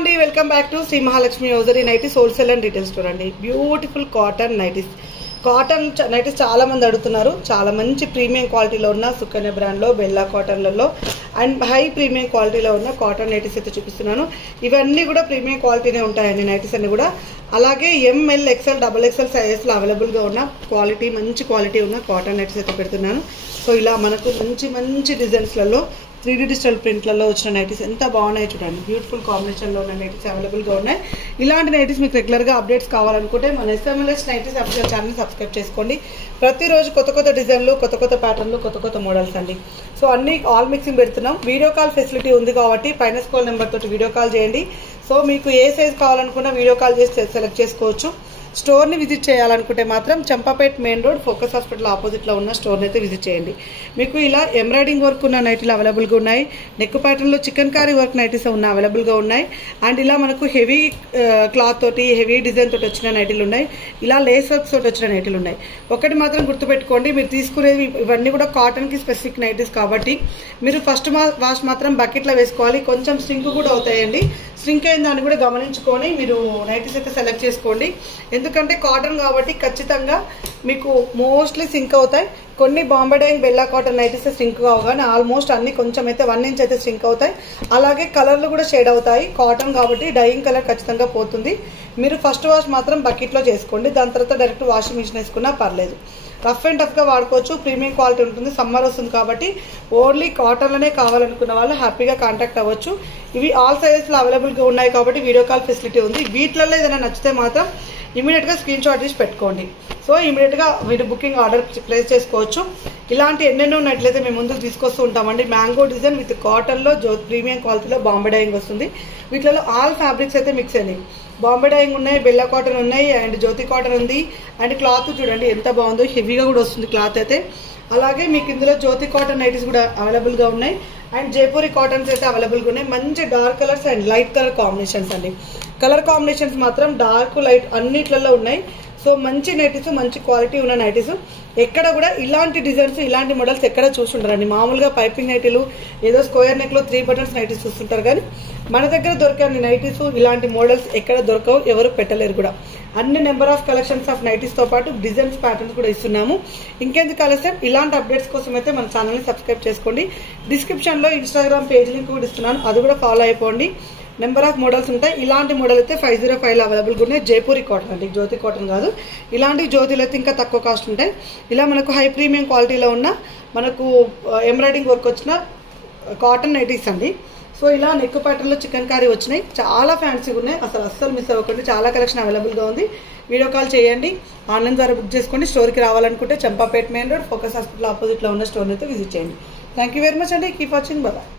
అండి welcome back to Shri Mahalakshmi hosiery nighties wholesale and retail store అండి. Beautiful cotton nighties చాలా మంది అడుగుతున్నారు. చాలా మంచి ప్రీమియం క్వాలిటీలో ఉన్న సుకన్య బ్రాండ్లో బెల్లా కాటన్లలో అండ్ హై ప్రీమియం క్వాలిటీలో ఉన్న కాటన్ నైటీస్ అయితే చూపిస్తున్నాను. ఇవన్నీ కూడా ప్రీమియం క్వాలిటీనే ఉంటాయండి నైటీస్ అన్ని కూడా. అలాగే ఎంఎల్ ఎక్స్ఎల్ డబుల్ ఎక్స్ఎల్ సైజెస్లో అవైలబుల్గా ఉన్న మంచి క్వాలిటీ ఉన్న కాటన్ నైటీస్ అయితే పెడుతున్నాను. సో ఇలా మనకు మంచి డిజైన్స్లలో 3D డిజిటల్ ప్రింట్లలో వచ్చిన నైటీస్ ఎంత బాగున్నాయి చూడండి. బ్యూటిఫుల్ కాంబినేషన్లో ఉన్న నైటీస్ అవైలబుల్గా ఉన్నాయి. ఇలాంటి నైటీస్ మీకు రెగ్యులర్గా అప్డేట్స్ కావాలనుకుంటే మన SMS nighties official channel subscribe చేసుకోండి. ప్రతిరోజు కొత్త డిజైన్లు, కొత్త ప్యాటర్న్లు, కొత్త మోడల్స్ అండి. సో అన్ని ఆల్ మిక్సింగ్ పెడుతున్నాం. వీడియో కాల్ ఫెసిలిటీ ఉంది కాబట్టి పైన స్క్రోల్ నెంబర్ తోటి వీడియో కాల్ చేయండి. సో మీకు ఏ సైజ్ కావాలనుకున్నా వీడియో కాల్ చేసి సెలెక్ట్ చేసుకోవచ్చు. స్టోర్ని విజిట్ చేయాలనుకుంటే మాత్రం Champapet main road focus hospital ఆపోజిట్లో ఉన్న స్టోర్ని అయితే విజిట్ చేయండి. మీకు ఇలా ఎంబ్రాయిడింగ్ వర్క్ ఉన్న నైటీలు అవైలబుల్గా ఉన్నాయి. నెక్ ప్యాటర్న్లో చికెన్ కారీ వర్క్ నైటీస్ అవైలబుల్గా ఉన్నాయి. అండ్ ఇలా మనకు హెవీ క్లాత్ తోటి హెవీ డిజైన్ తోటి వచ్చిన నైటీలు ఉన్నాయి. ఇలా లేస్ వర్క్స్ తోటి వచ్చిన నైటీలు ఉన్నాయి. ఒకటి మాత్రం గుర్తుపెట్టుకోండి, మీరు తీసుకునేవి ఇవన్నీ కూడా కాటన్కి స్పెసిఫిక్ నైటీస్ కాబట్టి మీరు ఫస్ట్ వాష్ మాత్రం బకెట్లో వేసుకోవాలి. కొంచెం స్ట్రింక్ కూడా అవుతాయండి. స్ట్రింక్ అయిన దాన్ని కూడా గమనించుకొని మీరు నైటీస్ అయితే సెలెక్ట్ చేసుకోండి. ఎందుకంటే కాటన్ కాబట్టి ఖచ్చితంగా మీకు మోస్ట్లీ సింక్ అవుతాయి. కొన్ని బాంబే డైయింగ్ బెల్లా కాటన్ నైటీస్ సింక్ కావు, కానీ ఆల్మోస్ట్ అన్ని కొంచెం అయితే 1 ఇంచ్ అయితే సింక్ అవుతాయి. అలాగే కలర్లు కూడా షేడ్ అవుతాయి. కాటన్ కాబట్టి డైయింగ్ కలర్ ఖచ్చితంగా పోతుంది. మీరు ఫస్ట్ వాష్ మాత్రం బకెట్లో చేసుకోండి. దాని తర్వాత డైరెక్ట్ వాషింగ్ మిషన్ వేసుకున్నా పర్లేదు. రఫ్ అండ్ టఫ్గా వాడుకోవచ్చు. ప్రీమియం క్వాలిటీ ఉంటుంది. సమ్మర్ వస్తుంది కాబట్టి ఓన్లీ కాటన్లోనే కావాలనుకున్న వాళ్ళు హ్యాపీగా కాంటాక్ట్ అవ్వచ్చు. ఇవి ఆల్ సైజెస్లో అవైలబుల్గా ఉన్నాయి కాబట్టి వీడియో కాల్ ఫెసిలిటీ ఉంది. వీటిలలో ఏదైనా నచ్చితే మాత్రం ఇమీడియట్గా స్క్రీన్ షాట్ తీసి పెట్టుకోండి. సో ఇమీడియట్గా మీరు బుకింగ్ ఆర్డర్ ప్లేస్ చేసుకోవచ్చు. ఇలాంటి ఎన్నెన్నో ఉన్నట్లయితే మేము ముందుకు తీసుకొస్తూ ఉంటామండి. మ్యాంగో డిజైన్ విత్ కాటన్లో ప్రీమియం క్వాలిటీలో బాంబే డైయింగ్ వస్తుంది. వీటిలో ఆల్ ఫ్యాబ్రిక్స్ అయితే మిక్స్ అయినాయి. బాంబే డైయింగ్ ఉన్నాయి, బెల్లా కాటన్ ఉన్నాయి, అండ్ జ్యోతి కాటన్ ఉంది. అండ్ క్లాత్ చూడండి ఎంత బాగుందో, హెవీగా కూడా వస్తుంది క్లాత్ అయితే. అలాగే మీకు ఇందులో జ్యోతి కాటన్ నైటీస్ కూడా అవైలబుల్గా ఉన్నాయి. అండ్ జైపూరి కాటన్స్ అయితే అవైలబుల్గా ఉన్నాయి. మంచి dark colours and light colour combinations అండి. కలర్ కాంబినేషన్స్ మాత్రం డార్క్ లైట్ అన్నిట్లలో ఉన్నాయి. సో మంచి నైటీస్, మంచి క్వాలిటీ ఉన్న నైటీస్. ఎక్కడ కూడా ఇలాంటి డిజైన్స్, ఇలాంటి మోడల్స్ ఎక్కడ చూస్తుంటారండి. మామూలుగా పైపింగ్ నైటీలు, ఏదో స్క్వేర్ నెక్లో 3 బటన్స్ నైటీస్ చూస్తుంటారు, కానీ మన దగ్గర దొరికే నైటీస్ ఇలాంటి మోడల్స్ ఎక్కడ దొరకవు, ఎవరు పెట్టలేరు కూడా. అన్ని నెంబర్ ఆఫ్ కలెక్షన్స్ ఆఫ్ నైటీస్తో పాటు డిజైన్స్ ప్యాటర్న్స్ కూడా ఇస్తున్నాము. ఇంకెందుకు ఆలస్యం, ఇలాంటి అప్డేట్స్ కోసం అయితే మన ఛానల్ని సబ్స్క్రైబ్ చేసుకోండి. డిస్క్రిప్షన్లో ఇన్స్టాగ్రామ్ పేజ్ లింక్ కూడా ఇస్తున్నాను, అది కూడా ఫాలో అయిపోండి. నెంబర్ ఆఫ్ మోడల్స్ ఉంటాయి. ఇలాంటి మోడల్ అయితే 505 అవైలబుల్గా ఉన్నాయి. జైపూరి కాటన్ అండి, జ్యోతి కాటన్ కాదు. ఇలాంటి జ్యోతిలు అయితే ఇంకా తక్కువ కాస్ట్ ఉంటాయి. ఇలా మనకు హై ప్రీమియం క్వాలిటీలో ఉన్న మనకు ఎంబ్రాయిడింగ్ వర్క్ వచ్చిన కాటన్ నైటీస్ అండి. సో ఇలా నెక్ ప్యాటర్న్లో చికెన్ కర్రీ వచ్చినాయి. చాలా ఫ్యాన్సీగా ఉన్నాయి. అస్సలు మిస్ అవ్వకండి. చాలా కలెక్షన్ అవైలబుల్గా ఉంది. వీడియో కాల్ చేయండి. ఆన్లైన్ ద్వారా బుక్ చేసుకోండి. స్టోర్కి రావాలనుకుంటే Champapet main road focus hospital ఆపోజిట్లో ఉన్న స్టోర్ని అయితే విజిట్ చేయండి. థ్యాంక్ యూ వెరీ మచ్ అండి. Keep watching. బాయ్.